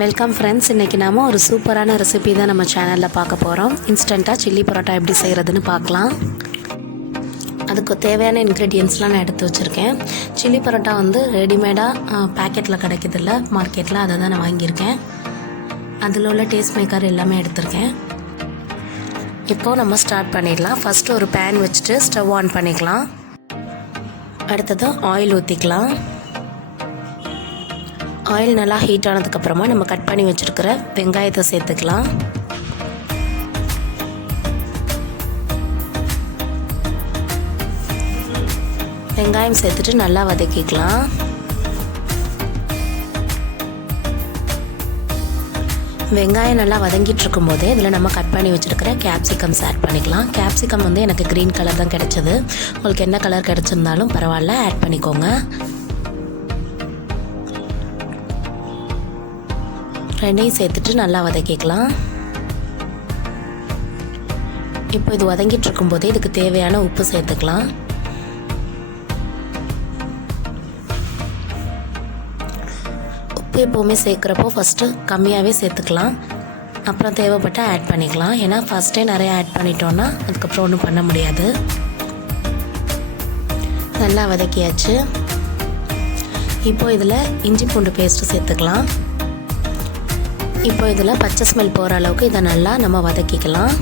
Welcome friends. இன்றைக்கி நாம் ஒரு சூப்பரான ரெசிபி தான் நம்ம சேனலில் பார்க்க போகிறோம். இன்ஸ்டண்ட்டாக சில்லி பரோட்டா எப்படி செய்கிறதுன்னு பார்க்கலாம். அதுக்கு தேவையான இன்க்ரீடியன்ஸ்லாம் நான் எடுத்து வச்சுருக்கேன். சில்லி பரோட்டா வந்து ரெடிமேடாக பேக்கெட்டில் கிடைக்கிதில்ல மார்க்கெட்டில், அதை தான் நான் வாங்கியிருக்கேன். அதில் உள்ள டேஸ்ட் மேக்கர் எல்லாமே எடுத்திருக்கேன். இப்போது நம்ம ஸ்டார்ட் பண்ணிடலாம். ஃபஸ்ட்டு ஒரு பேன் வச்சுட்டு ஸ்டவ் ஆன் பண்ணிக்கலாம். அடுத்தது ஆயில் ஊற்றிக்கலாம். ஆயில் நல்லா ஹீட் ஆனதுக்கப்புறமா நம்ம கட் பண்ணி வச்சுருக்கிற வெங்காயத்தை சேர்த்துக்கலாம். வெங்காயம் சேர்த்துட்டு நல்லா வதக்கிக்கலாம். வெங்காயம் நல்லா வதங்கிட்டு இருக்கும்போதே இதில் நம்ம கட் பண்ணி வச்சுருக்கிற கேப்சிகம்ஸ் ஆட் பண்ணிக்கலாம். கேப்சிகம் வந்து எனக்கு க்ரீன் கலர் தான் கிடைச்சது. உங்களுக்கு என்ன கலர் கிடைச்சிருந்தாலும் பரவாயில்ல, ஆட் பண்ணிக்கோங்க. ரெண்டையும் சேர்த்துட்டு நல்லா வதக்கிக்கலாம். இப்போ இது வதங்கிட்டு இருக்கும்போதே இதுக்கு தேவையான உப்பு சேர்த்துக்கலாம். உப்பு எப்போவுமே சேர்க்குறப்போ ஃபஸ்ட்டு கம்மியாகவே சேர்த்துக்கலாம், அப்புறம் தேவைப்பட்ட ஆட் பண்ணிக்கலாம். ஏன்னா ஃபஸ்ட்டே நிறையா ஆட் பண்ணிட்டோன்னா அதுக்கப்புறம் ஒன்றும் பண்ண முடியாது. நல்லா வதக்கியாச்சு. இப்போ இதில் இஞ்சி பூண்டு பேஸ்ட்டு சேர்த்துக்கலாம். இப்போ இதில் பச்சை ஸ்மெல் போகிற அளவுக்கு இதை நல்லா நம்ம வதக்கிக்கலாம்.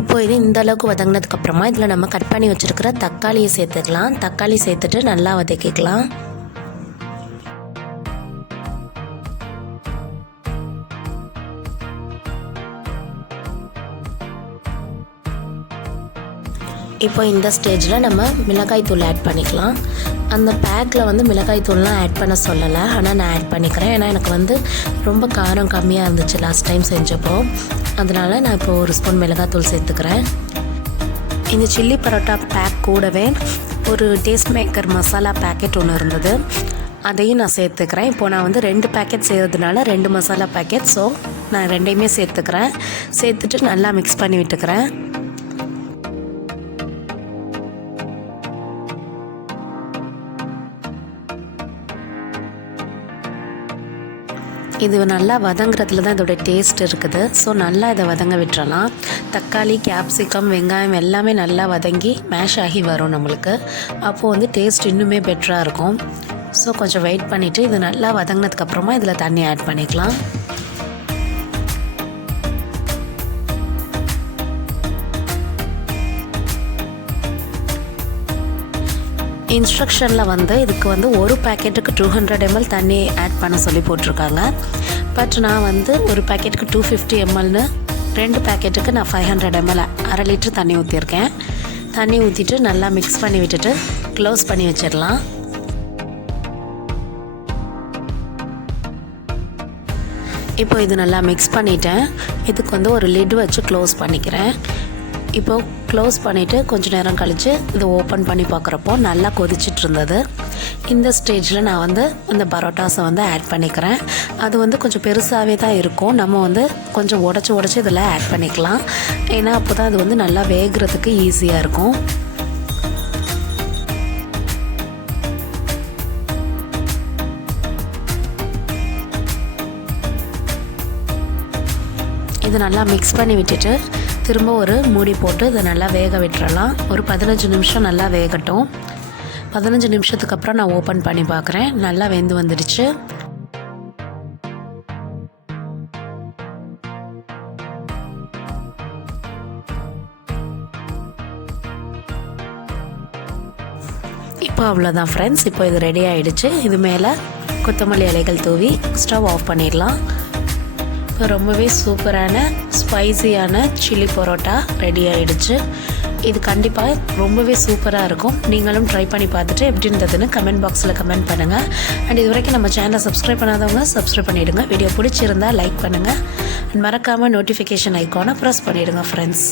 இப்போ இது இந்த அளவுக்கு வதங்கினதுக்கப்புறமா இதில் நம்ம கட் பண்ணி வச்சுருக்கிற தக்காளியை சேர்த்துக்கலாம். தக்காளி சேர்த்துட்டு நல்லா வதக்கிக்கலாம். இப்போ இந்த ஸ்டேஜில் நம்ம மிளகாய் தூள் ஆட் பண்ணிக்கலாம். அந்த பேக்கில் வந்து மிளகாய் தூள்லாம் ஆட் பண்ண சொல்லலை, ஆனால் நான் ஆட் பண்ணிக்கிறேன். ஏன்னா எனக்கு வந்து ரொம்ப காரம் கம்மியாக இருந்துச்சு லாஸ்ட் டைம் செஞ்சப்போ, அதனால் நான் இப்போ ஒரு ஸ்பூன் மிளகாய் தூள் சேர்த்துக்கிறேன். இந்த சில்லி பரோட்டா பேக் கூடவே ஒரு டேஸ்ட் மேக்கர் மசாலா பேக்கெட் ஒன்று இருந்தது, அதையும் நான் சேர்த்துக்கிறேன். இப்போது நான் வந்து 2 பேக்கெட் செய்கிறதுனால 2 மசாலா பேக்கெட், ஸோ நான் ரெண்டையுமே சேர்த்துக்கிறேன். சேர்த்துட்டு நல்லா மிக்ஸ் பண்ணி விட்டுக்கிறேன். இது நல்லா வதங்குறதுல தான் இதோட டேஸ்ட் இருக்குது. ஸோ நல்லா இதை வதங்க விட்டுறலாம். தக்காளி, கேப்சிகம், வெங்காயம் எல்லாமே நல்லா வதங்கி மேஷ் ஆகி வரும் நம்மளுக்கு. அப்போது வந்து டேஸ்ட் இன்னுமே பெட்டராக இருக்கும். ஸோ கொஞ்சம் வெயிட் பண்ணிவிட்டு இது நல்லா வதங்கினதுக்கப்புறமா இதில் தண்ணி ஆட் பண்ணிக்கலாம். இன்ஸ்ட்ரக்ஷனில் வந்து இதுக்கு வந்து ஒரு பேக்கெட்டுக்கு 200 ml தண்ணி ஆட் பண்ண சொல்லி போட்டிருக்காங்க. பட் நான் வந்து ஒரு பேக்கெட்டுக்கு 250 mlன்னு 2 பேக்கெட்டுக்கு நான் 500 ml 1/2 லிட்டர் தண்ணி ஊற்றிருக்கேன். தண்ணி ஊற்றிட்டு நல்லா மிக்ஸ் பண்ணி விட்டுட்டு க்ளோஸ் பண்ணி வச்சிடலாம். இப்போ இது நல்லா மிக்ஸ் பண்ணிவிட்டேன். இதுக்கு வந்து ஒரு லிட் வச்சு க்ளோஸ் பண்ணிக்கிறேன். இப்போது க்ளோஸ் பண்ணிவிட்டு கொஞ்சம் நேரம் கழித்து இதை ஓப்பன் பண்ணி பார்க்குறப்போ நல்லா கொதிச்சிட்டு இருந்தது. இந்த ஸ்டேஜில் நான் வந்து இந்த பரோட்டாஸை வந்து ஆட் பண்ணிக்கிறேன். அது வந்து கொஞ்சம் பெருசாகவே தான் இருக்கும். நம்ம வந்து கொஞ்சம் உடச்சி இதில் ஆட் பண்ணிக்கலாம். ஏன்னா அப்போ தான் அது வந்து நல்லா வேகிறதுக்கு ஈஸியாக இருக்கும். இது நல்லா மிக்ஸ் பண்ணி விட்டுட்டு திரும்ப ஒரு மூடி போட்டு இதை நல்லா வேக விட்டுறலாம். ஒரு 15 நிமிஷம் நல்லா வேகட்டும். 15 நிமிஷத்துக்கு அப்புறம் நான் ஓப்பன் பண்ணி பார்க்குறேன். நல்லா வெந்து வந்துடுச்சு. இப்போ அவ்வளோதான் ஃப்ரெண்ட்ஸ். இப்போ இது ரெடி ஆகிடுச்சு. இது மேலே கொத்தமல்லி இலைகள் தூவி ஸ்டவ் ஆஃப் பண்ணிடலாம். இப்போ ரொம்பவே சூப்பரான ஸ்பைசியான சில்லி பரோட்டா ரெடி ஆகிடுச்சு. இது கண்டிப்பாக ரொம்பவே சூப்பராக இருக்கும். நீங்களும் ட்ரை பண்ணி பார்த்துட்டு எப்படி இருந்ததுன்னு கமெண்ட் பாக்ஸில் கமெண்ட் பண்ணுங்கள். அண்ட் இது வரைக்கும் நம்ம சேனலை சப்ஸ்கிரைப் பண்ணாதவங்க சப்ஸ்கிரைப் பண்ணிவிடுங்க. வீடியோ பிடிச்சிருந்தால் லைக் பண்ணுங்கள். அண்ட் மறக்காமல் நோட்டிஃபிகேஷன் ஐக்கானை ப்ரெஸ் பண்ணிவிடுங்க ஃப்ரெண்ட்ஸ்.